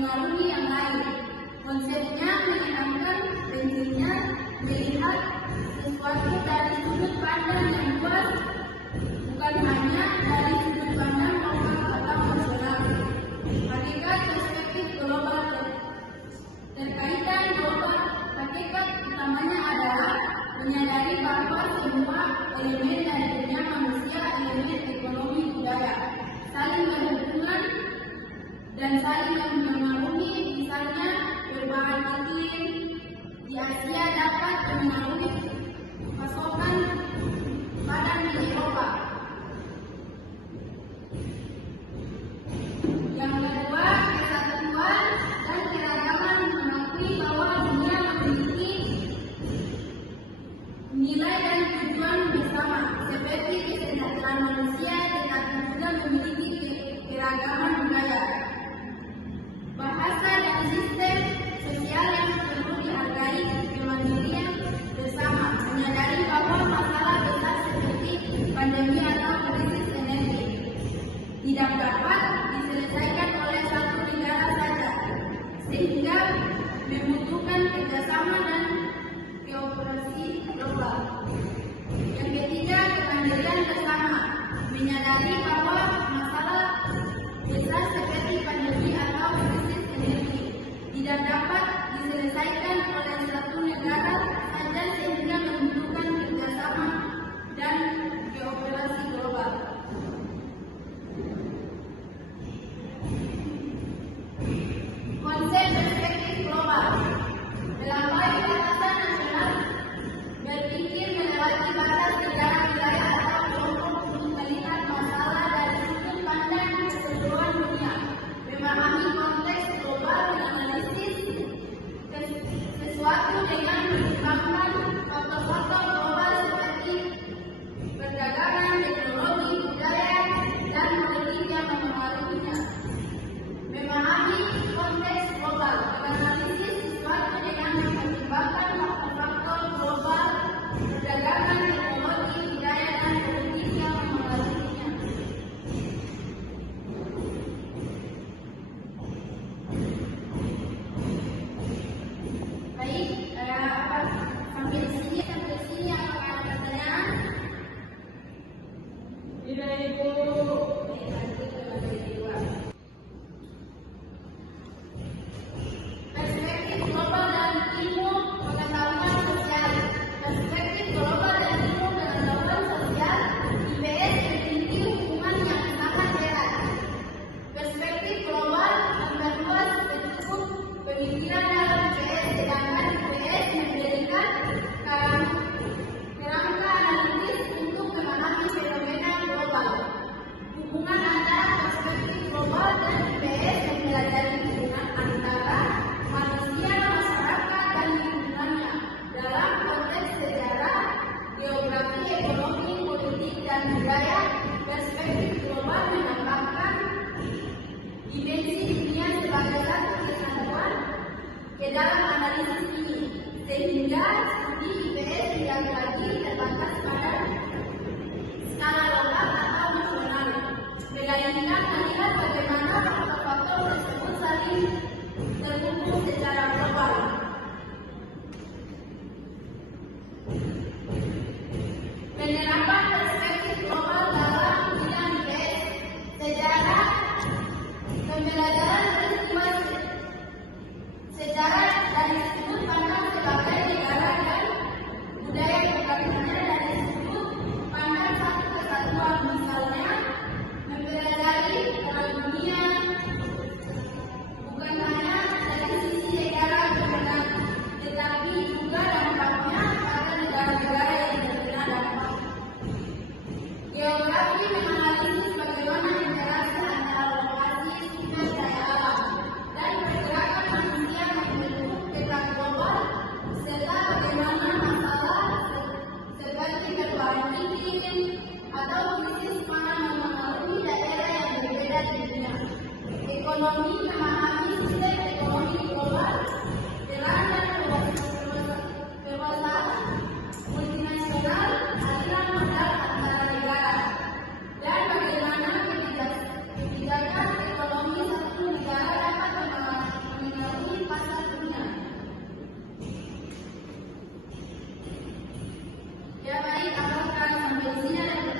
mengarungi yang lain. Konsepnya menyenangkan prinsipnya melihat sesuatu dari sudut pandang yang luas, bukan hanya dari sudut pandang lokal atau nasional. Hakikat perspektif global terkaitan global, hakikat utamanya adalah menyadari bahwa semua elemen dari dunia manusia, elemen ekonomi budaya, saling berhubungan dan saling mengaruhi. Misalnya perubahan iklim di Asia dapat mengaruhi pasokan padang di Eropa. Yang kedua, kesatuan dan keragaman mengakui bahwa dunia memiliki nilai dan tujuan bersama, seperti kesejahteraan manusia, tetapi juga memiliki keragaman budaya, bahasa dan sistem sosial yang perlu dihargai, kemandirian bersama, menyadari bahwa masalah besar seperti pandemi atau krisis energi tidak dapat diselesaikan oleh satu negara saja, sehingga membutuhkan kerjasama dan kooperasi global. Yang ketiga, kemandirian bersama, menyadari bahwa masalah besar seperti pandemi atau krisis energi tidak dapat diselesaikan oleh satu negara saja, sehingga membutuhkan kerjasama dan kooperasi global. Konsep perspektif global melampaui batasan nasional, berpikir melewati batas negara, wilayah atau kelompok untuk melihat masalah dari sudut pandang keseluruhan dunia, memahami konteks global, menganalisis sesuatu dengan mempertimbangkan faktor-faktor global seperti perdagangan, teknologi, budaya, dan politik yang mempengaruhinya. Memahami konteks global, menganalisis sesuatu dengan mempertimbangkan faktor-faktor global, perdagangan, teknologi, budaya, dan politik yang mempengaruhinya. Baik, sampai sini apakah ada pertanyaan? Tidak, Ibu. Perspektif global dan ilmu pengetahuan sosial. Perspektif global dan ilmu pengetahuan sosial, IPS memiliki hubungan yang sangat erat. Perspektif global memperluas bentuk pemikiran dalam IPS, sedangkan IPS memberikan kerangka analitis untuk memahami fenomena global. Hubungan antara perspektif global dan IPS mempelajari hubungan antara manusia, masyarakat, dan lingkungannya dalam konteks sejarah, geografi, ekonomi, politik, dan budaya. Perspektif global menambahkan dimensi dunia sebagai satu kesatuan ke dalam analisis ini, sehingga studi IPS tidak lagi terbatas pada skala lokal atau nasional, melainkan melihat bagaimana faktor-faktor tersebut saling terhubung secara global. Penerapan perspektif global dalam bidang IPS, sejarah, pembelajaran peristiwa sejarah dari sudut pandang sebagai negara dan budaya, bukan hanya dari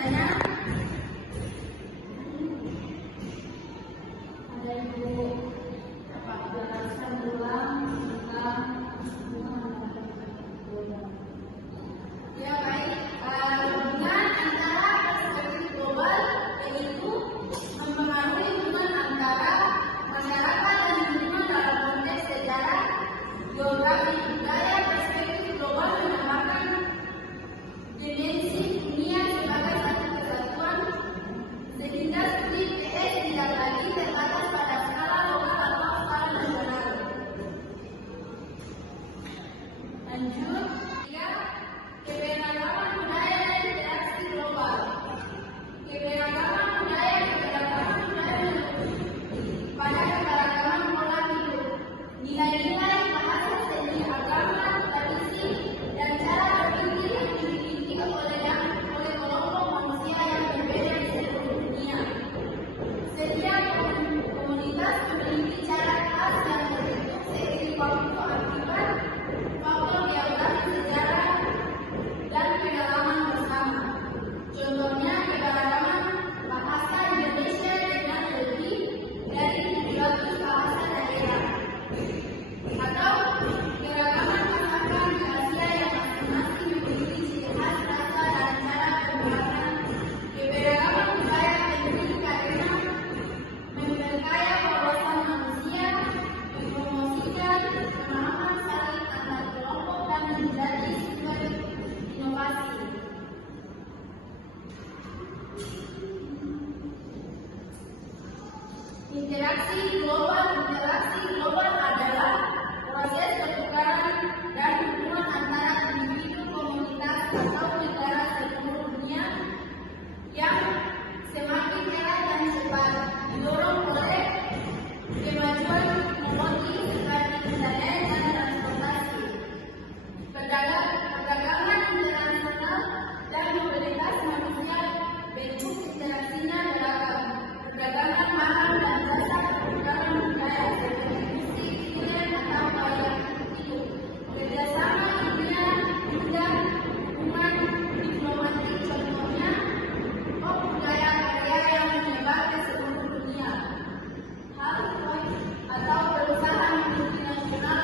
bertanya? Ada Ibu dapat jelaskan ulang tentang ya baik, hubungan antara perspektif global yaitu mempengaruhi hubungan antara masyarakat dan lingkungan dalam konteks sejarah, geografi, budaya. Perspektif global menambahkan dimensi dunia sebagai satu kesatuan sehingga studi PS tidak lagi terbatas pada skala lokal atau skala nasional. Lanjut, keberagaman budaya dan interaksi global. Keberagaman budaya pada keberagaman pola hidup, nilai-nilai, bahasa, seni, agama, tradisi, dan cara berpikir yang dimiliki oleh kelompok manusia yang berbeda di seluruh dunia. Setiap komunitas memiliki cara khas yang terbentuk seiring waktu akibat faktor geografi, sejarah, dan pengalaman bersama. Contohnya keberagaman bahasa Indonesia dengan lebih dari 700 bahasa daerah, atau keragaman masakan di Asia yang masing-masing memiliki ciri khas rasa dan cara pembuatan. Keberagaman budaya penting karena memperkaya wawasan manusia, mempromosikan pemahaman saling antar kelompok, dan menjadi sumber inovasi. Interaksi global adalah proses pertukaran dan hubungan antara individu, komunitas, atau negara seluruh dunia yang semakin erat dan cepat didorong oleh kemajuan teknologi seperti internet dan transportasi. Perdagangan internasional dan mobilitas manusia bentuk interaksinya beragam. Perdagangan mahal dan jasa, pertukaran budaya seperti musik, kuliner, atau gaya hidup. Kerjasama dunia dan hubungan diplomatik, contohnya budaya karya yang menyebar ke seluruh dunia. Hal atau perusahaan multinasional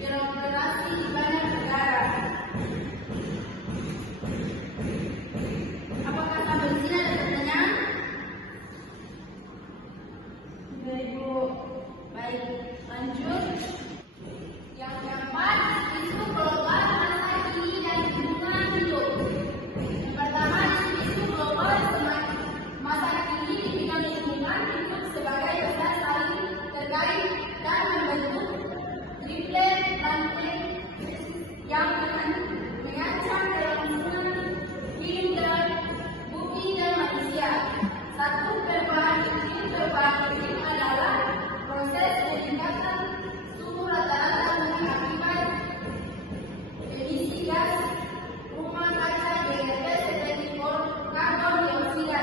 yang beroperasi di banyak negara. Apakah sampai di sini ada pertanyaan? Ibu, baik, lanjut. Yang keempat, isu global masa kini dan lingkungan hidup. Yang pertama, isu global masa kini di bidang lingkungan hidup sebagai besar saling terkait dan membentuk triple rantai yang mengancam kelangsungan hidup dan bumi dan manusia. Satu, perubahan iklim adalah proses peningkatan suhu rata-rata bumi akibat emisi gas rumah kaca GHG seperti karbon dioksida,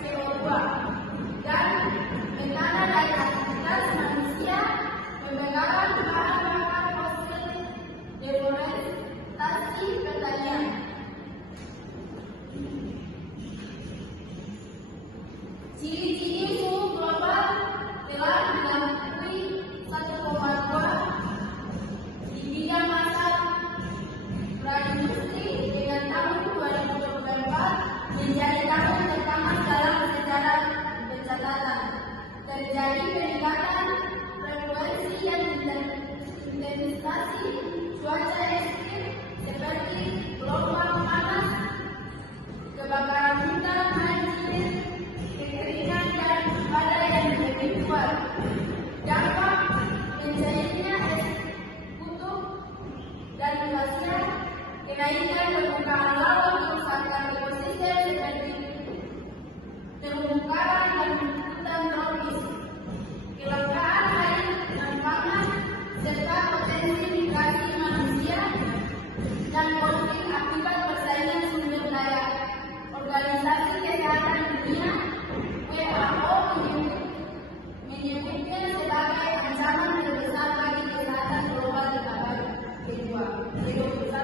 CO2, dan metana dari aktivitas manusia, pembakaran bahan bakar fosil, deforestasi pertanian. Ciri-ciri suhu global telah dilampaui 1,2 di bidang masa praindustri dengan tahun 2024 menjadi tahun pertama dalam sejarah pencatatan. Terjadi peningkatan frekuensi dan intensitas cuaca ekstrim seperti gelombang panas, kebakaran hutan, banjir, kekeringan, dan badai yang lebih kuat. Dampak mencairnya es kutub dan glasier, kenaikan permukaan laut, kerusakan ekosistem seperti terumbu karang dan hutan tropis, kelangkaan air dan pangan, serta potensi migrasi manusia dan konflik akibat persaingan sumber daya. Organisasi Kesehatan Dunia WHO menyebutnya sebagai ancaman terbesar bagi kesehatan global di abad ke-21.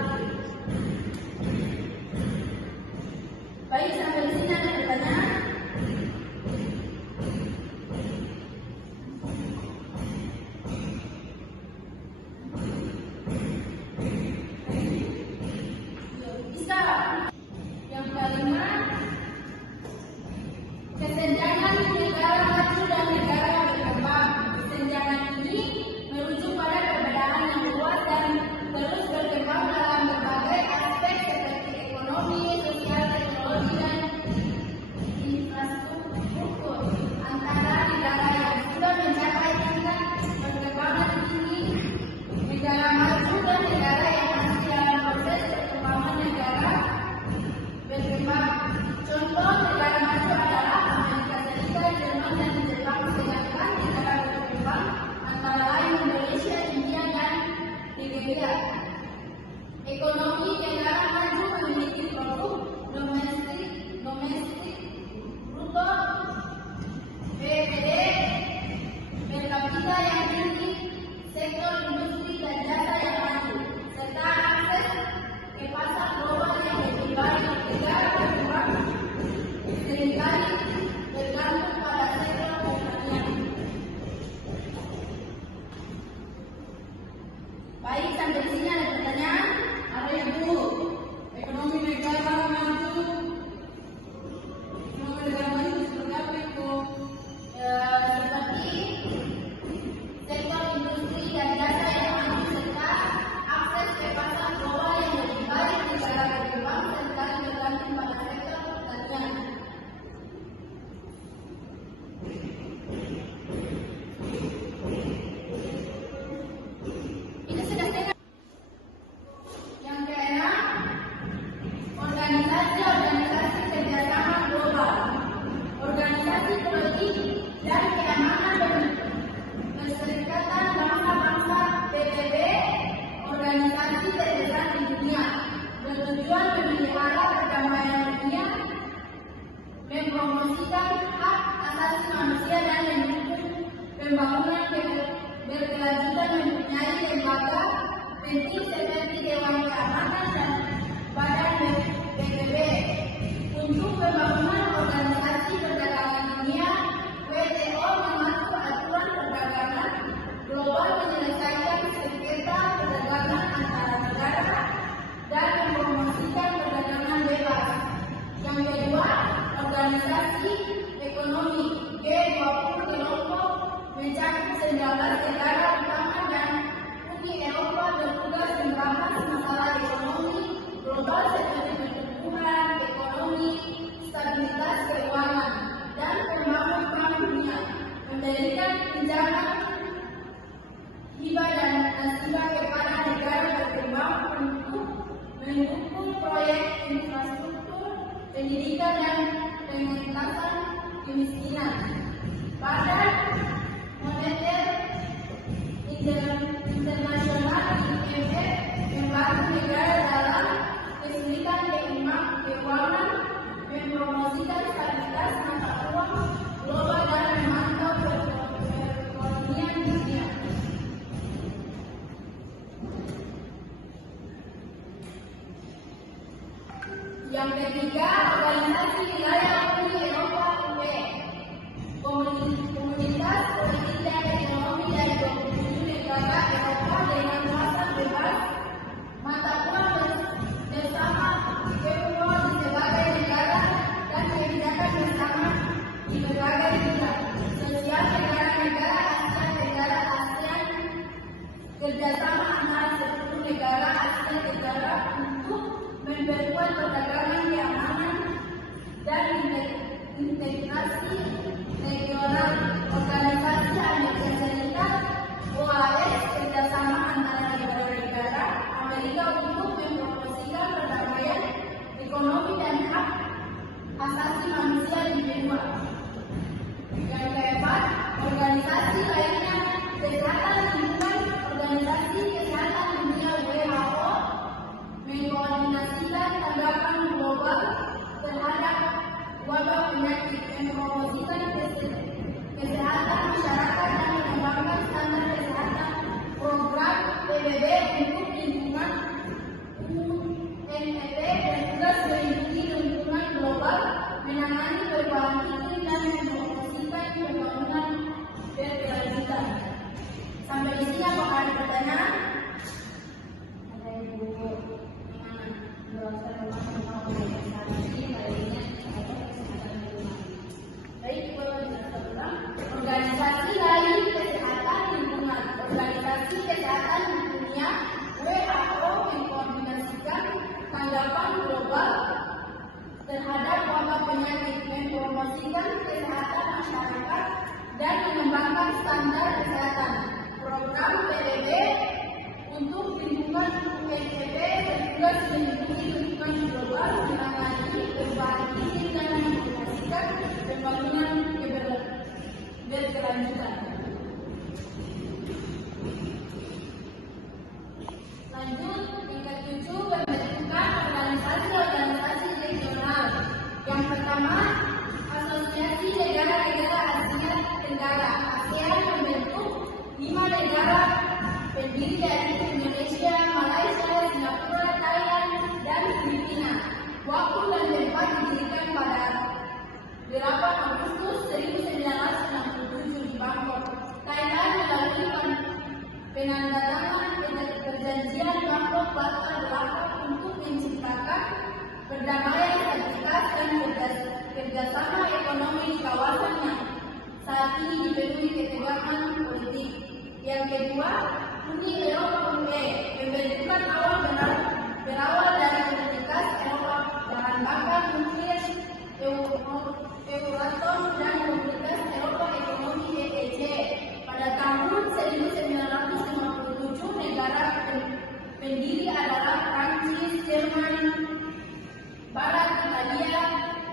Dewan Keamanan dan Badan PBB. Untuk pembangunan Organisasi Perdagangan Dunia, WTO mengatur aturan perdagangan global, menyelesaikan sengketa perdagangan antara negara dan mempromosikan perdagangan bebas. Yang kedua, Organisasi Ekonomi G20 kelompok mencakup 19 negara utama dan Uni Eropa bertugas membahas masalah ekonomi global seperti pertumbuhan ekonomi, stabilitas keuangan, dan pembangunan Bank Dunia, memberikan pinjaman, hibah dan nasibah kepada negara berkembang untuk mendukung proyek infrastruktur, pendidikan, dan pengentasan kemiskinan. Badan Moneter Internasional IMF membantu negara dalam kesulitan keuangan, mempromosikan stabilitas mata uang global dan memantau perekonomian dunia. Yang ketiga, Organisasi Wilayah Uni Eropa (UE), Komunitas Politik dan Ekonomi dari 27 negara Eropa dengan pasar bebas mata uang bersama euro di berbagai negara dan kebijakan bersama di berbagai bidang. Setiap negara ASEAN kerjasama antara 10 negara ASEAN negara untuk memperkuat perdagangan keamanan dan integrasi regional. Organisasi Amerika Serikat (OAS) kerjasama antara negara-negara Amerika untuk mempromosikan perdamaian ekonomi dan hak asasi manusia di benua. Yang keempat, organisasi lainnya kesehatan lingkungan. Organisasi Kesehatan Dunia (WHO) mengkoordinasikan tanggapan global terhadap wabah penyakit, mempromosikan kesehatan masyarakat dan mengembangkan standar kesehatan. Program PBB untuk lingkungan UNEP bertugas melindungi lingkungan global, menangani perubahan iklim dan mempromosikan pembangunan berkelanjutan. Sampai di sini apakah ada pertanyaan? Ada Ibu menjelaskan tentang organisasi lainnya. Baik, organisasi lain kesehatan lingkungan. Organisasi Kesehatan Dunia (WHO) mengkoordinasikan tanggapan global terhadap wabah penyakit, mempromosikan kesehatan masyarakat dan mengembangkan standar kesehatan. Program PBB untuk lingkungan UNEP bertugas melindungi lingkungan global, menangani perubahan iklim dan mempromosikan pembangunan berkelanjutan. Lanjut, yang ketujuh, pembentukan organisasi-organisasi regional. Yang pertama, Asosiasi Negara-Negara ASEAN Tenggara (ASEAN) membentuk 5 negara pendiri dari Indonesia, Malaysia, Singapura, Thailand, dan Filipina. Waktu dan tempat didirikan pada 8 Agustus 1967 di Bangkok, Thailand, melalui penandatanganan perjanjian Bangkok Bata Belaka untuk menciptakan perdamaian, stabilitas, dan kerjasama ekonomi di kawasan yang saat ini dipenuhi ketegangan politik. Yang kedua, Uni Eropa (UE), pembentukan berawal dari Komunitas Eropa Bahan Bakar Nuklir Euratom dan Komunitas Eropa Ekonomi (EEC). Pada tahun 1957, negara pendiri adalah Prancis, Jerman, Barat, Italia,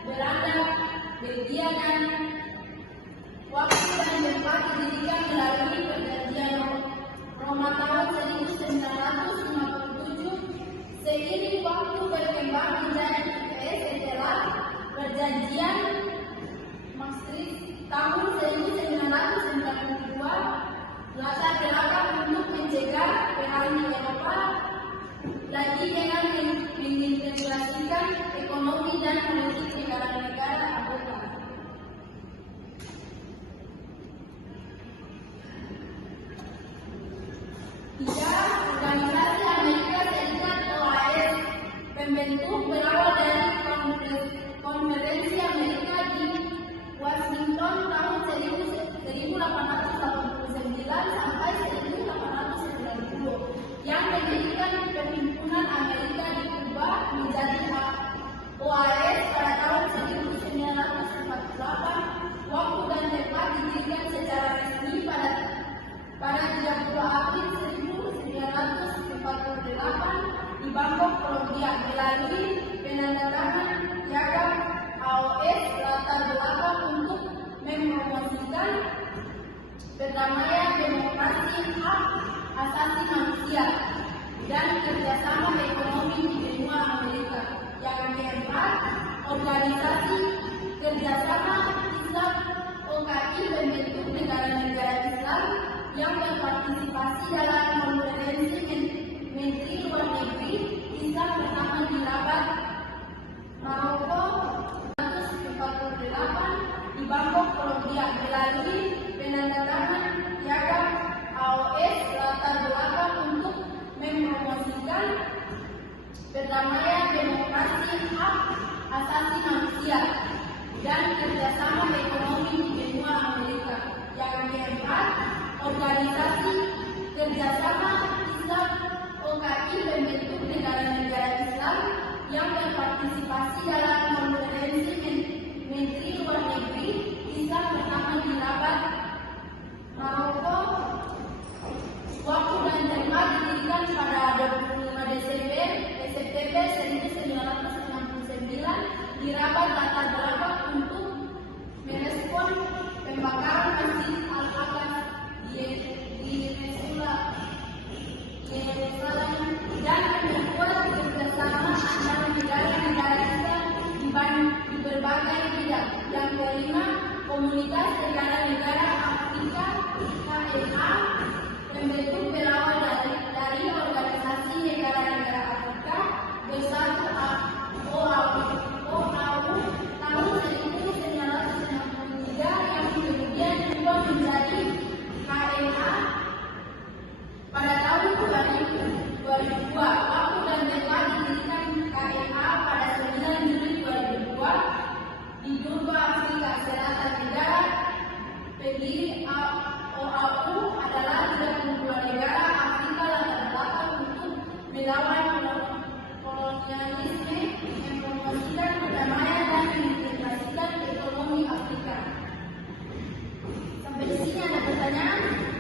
Belanda, Belgia, dan waktu dan tempat didirikan melalui perjanjian Roma tahun 1957. Seiring waktu berkembang menjadi IPS setelah perjanjian Maastricht tahun 1992, latar belakang untuk mencegah perang Eropa ekonomi dan politik negara-negara anggota. Tiga, Organisasi Amerika Serikat OAS membentuk berawal dari Konferensi Amerika di Washington tahun 1889 sampai 1890 yang mendirikan Perhimpunan Amerika di Kuba menjadi OAS pada tahun 1948. Waktu dan tempat didirikan secara resmi pada 30 April 1948 di Bangkok, Kolombia, melalui penandatanganan piagam AOS latar belakang untuk mempromosikan perdamaian, demokrasi, hak asasi manusia, dan kerjasama ekonomi di benua Amerika. Yang keempat, Organisasi Kerjasama Islam OKI membentuk negara-negara Islam yang berpartisipasi dalam konferensi Menteri Luar Negeri Islam pertama di Rabat, Maroko 1948 di Bangkok, Kolombia, melalui penandatanganan piagam AOS latar belakang untuk mempromosikan perdamaian, demokrasi, hak asasi manusia, dan kerjasama ekonomi di benua Amerika. Yang keempat, Organisasi Kerjasama Islam OKI membentuk negara-negara Islam yang berpartisipasi dalam konferensi Menteri Luar Negeri Islam pertama di Rabat, Maroko. Waktu dan tempat didirikan pada 25 September 1969 di Rabat, latar belakang untuk merespon pembakaran Masjid Al-Aqsa di Yerusalem dan membuat kerjasama antara negara-negara Islam di berbagai bidang. Yang kelima, Komunitas Negara-Negara Afrika (KNA) membentuk berawal dari Organisasi Negara-Negara Afrika Bersatu OAU tahun 1963 yang kemudian berubah menjadi KNA pada tahun 2002. Waktu dan tempat didirikan KNA pada 9 Juli 2002 di Durban, Afrika Selatan. Negara pendiri OAU adalah 32 negara Afrika latar belakang untuk melawan kolonialisme, mempromosikan perdamaian, dan mengintegrasikan ekonomi Afrika. Sampai di sini ada pertanyaan?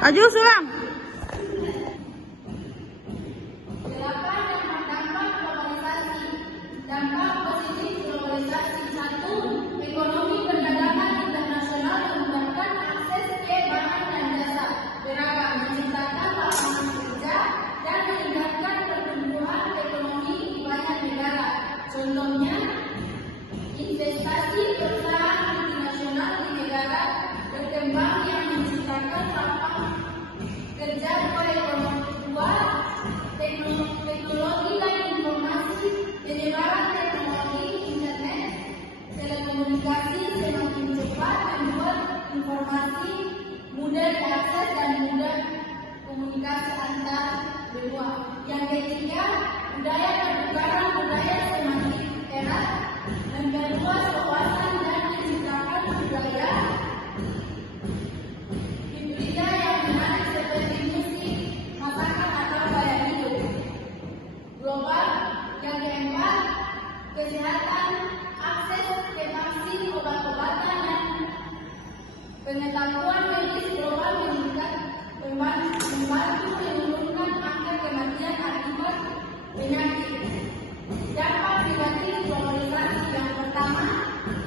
Maju sulang. Dampak positif globalisasi. 1. Ekonomi perdagangan internasional memudahkan akses ke barang dan jasa beragam, menciptakan lapangan kerja, dan meningkatkan pertumbuhan ekonomi di banyak negara. Contohnya, investasi perusahaan multinasional di negara berkembang yang menciptakan lapangan kerja. Dua, teknologi dan informasi, penyebaran teknologi internet telekomunikasi semakin cepat membuat informasi mudah diakses dan mudah komunikasi antar benua. Yang ketiga, budaya pertukaran budaya semakin erat, memperluas wawasan dan menciptakan budaya hibrida yang menarik seperti musik, masakan, atau gaya hidup global. Yang keempat, kesehatan, akses ke vaksin, obat-obatan, dan pengetahuan medis global membantu menurunkan angka kematian akibat penyakit. Dampak negatif globalisasi. Yang pertama,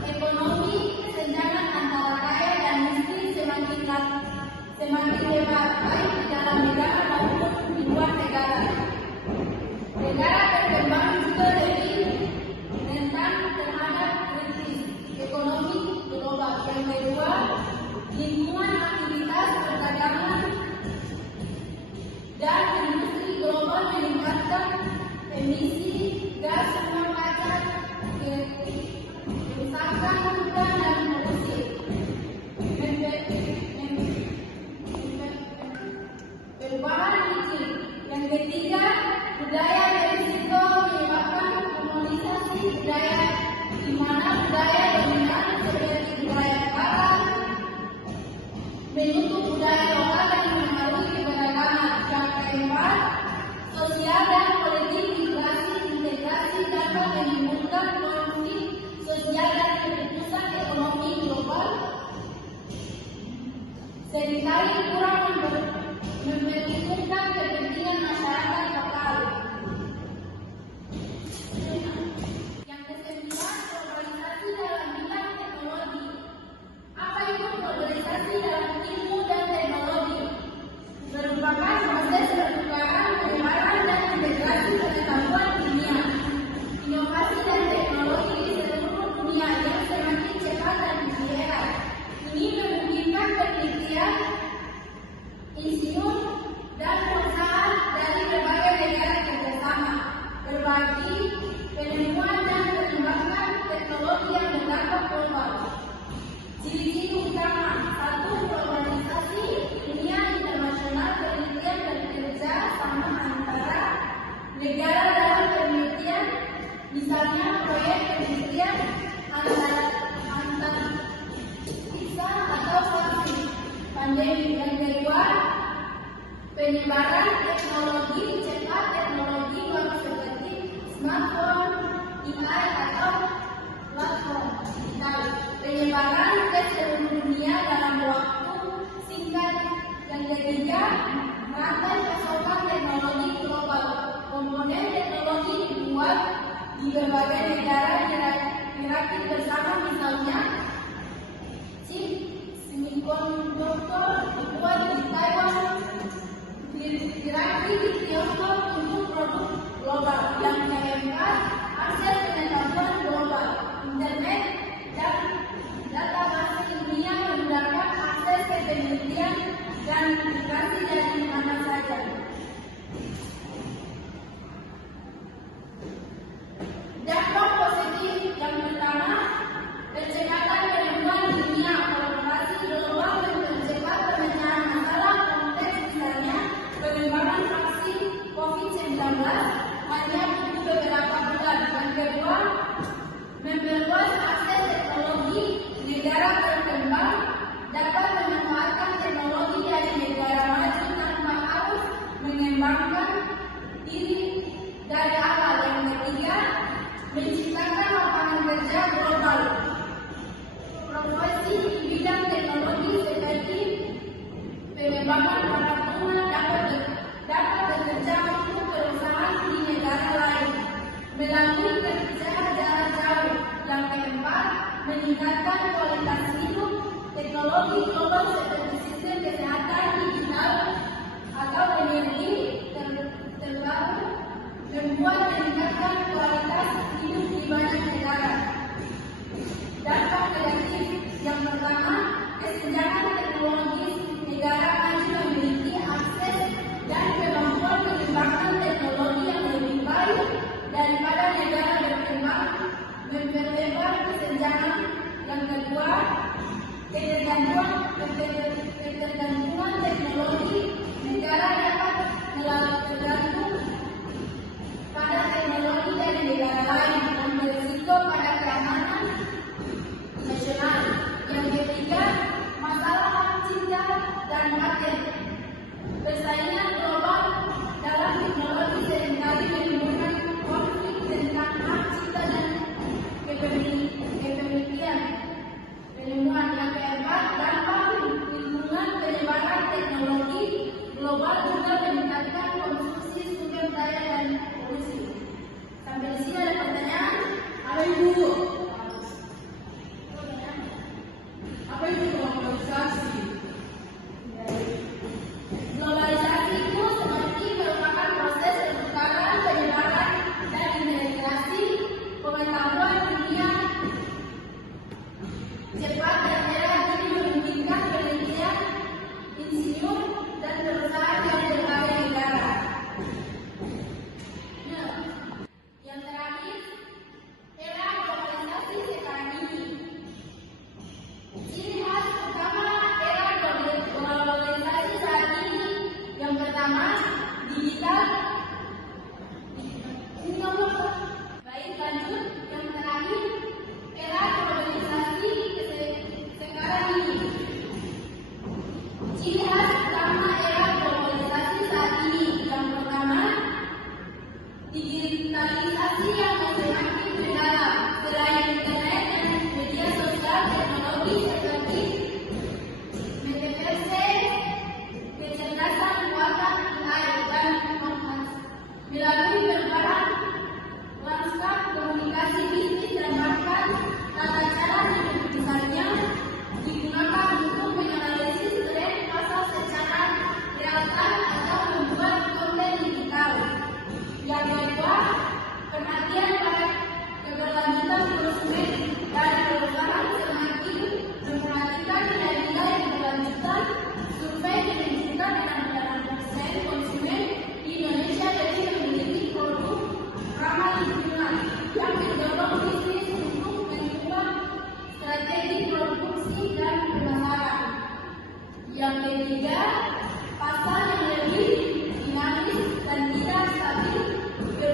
ekonomi kesenjangan antara kaya dan miskin semakin lebar, baik di dalam negara maupun ketiga, budaya berisiko menyebabkan komunisasi budaya, di mana budaya dominan seperti budaya barat menutup budaya lokal yang mengaruhi keberagaman. Yang keempat, sosial dan politik integrasi dapat menimbulkan konflik sosial dan keputusan ekonomi global seringkali kurang memperhitungkan kepentingan masyarakat lokal. Yang kesembilan, globalisasi dalam bidang teknologi. Apa itu globalisasi dalam ilmu dan teknologi? Merupakan proses pertukaran, penyebaran, dan integrasi pengetahuan dunia, inovasi dan teknologi di seluruh dunia yang semakin cepat dan bergerak. Ini memungkinkan penelitian, insinyur, dan perusahaan dari berbagai negara kerjasama, berbagi penemuan dan mengembangkan teknologi yang berdampak global. Ciri-ciri utama: 1. Globalisasi dunia internasional, penelitian bekerja sama antara negara dalam penelitian, misalnya proyek penelitian antar bisa atau vaksin pandemi. Yang kedua, penyebaran teknologi cepat, teknologi baru seperti smartphone, AI atau platform digital. Penyebaran ke seluruh dunia dalam waktu singkat. Yang ketiga, rantai pasokan teknologi global. Komponen teknologi dibuat di berbagai negara dirakit bersama, misalnya chip semikonduktor dibuat di Taiwan, dirakit di Tiongkok untuk produk global. Yang keempat, akses pengetahuan global. Internet dan database ilmiah memudahkan akses ke penelitian dan publikasi dari mana saja. Dampak positif yang pertama, percepatan penemuan dunia. Kolaborasi global mempercepat pemecahan masalah kompleks, misalnya pengembangan vaksin COVID-19 hanya butuh beberapa bulan. Yang kedua, memperluas akses teknologi. Negara berkembang dapat memanfaatkan teknologi dari negara maju tanpa harus mengembangkan diri dari awal. Yang ketiga, menciptakan lapangan kerja global. Profesi di bidang teknologi seperti pengembangan bakat tuna dapat bekerja untuk perusahaan di negara lain melalui kerja jarak jauh. Yang keempat, meningkatkan kualitas hidup. Teknologi global seperti sistem kesehatan digital atau energi terbaru membuat meningkatkan kualitas hidup di banyak negara. Dampak negatif yang pertama, kesenjangan teknologis. Negara maju memiliki akses dan kemampuan mengembangkan teknologi yang lebih baik daripada negara berkembang, memperlebar kesenjangan. Yang kedua, ketergantungan teknologi. Negara dapat tergantung pada teknologi dari negara lain dan berisiko pada keamanan nasional. Yang ketiga, masalah hak cipta dan paten. Persaingan global dalam teknologi seringkali menimbulkan konflik tentang hak cipta dan kepemilikan penemuan. Yang keempat, dampak lingkungan. Penyebaran teknologi global juga meningkatkan konsumsi sumber daya dan polusi. Sampai di sini ada pertanyaan? Apa itu? Apa itu globalisasi? Globalisasi itu seperti merupakan proses pertukaran, penyebaran, dan integrasi pengetahuan dunia cepat dan merah. Ini memungkinkan penelitian, insinyur, dan perusahaan dari berbagai negara. Yang terakhir, era globalisasi sekarang ini. Ciri khas utama era globalisasi saat ini, yang pertama, digital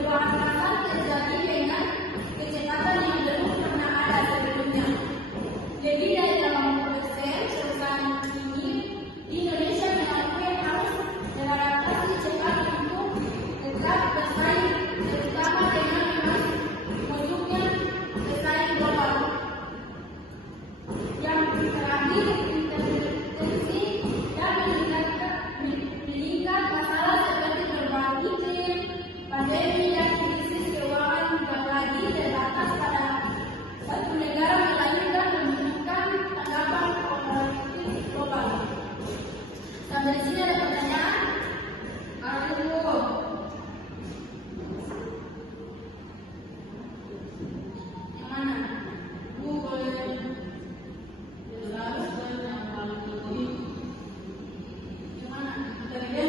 Perubahan pasar terjadi dengan kecepatan yang belum pernah ada sebelumnya. Lebih dari 80% perusahaan ini di Indonesia mengakui harus beradaptasi cepat untuk tetap bersaing, terutama dengan masuknya pesaing global. Yang terakhir, intervensi dan meningkat masalah seperti perubahan iklim, pandemi, dan krisis keuangan bukan lagi terbatas pada satu negara, melainkan membutuhkan tanggapan kooperatif global. Sampai di sini ada pertanyaan? Aduh. Yang mana? Boleh. Jelas dan yang paling penting. Yang mana? Kita lihat.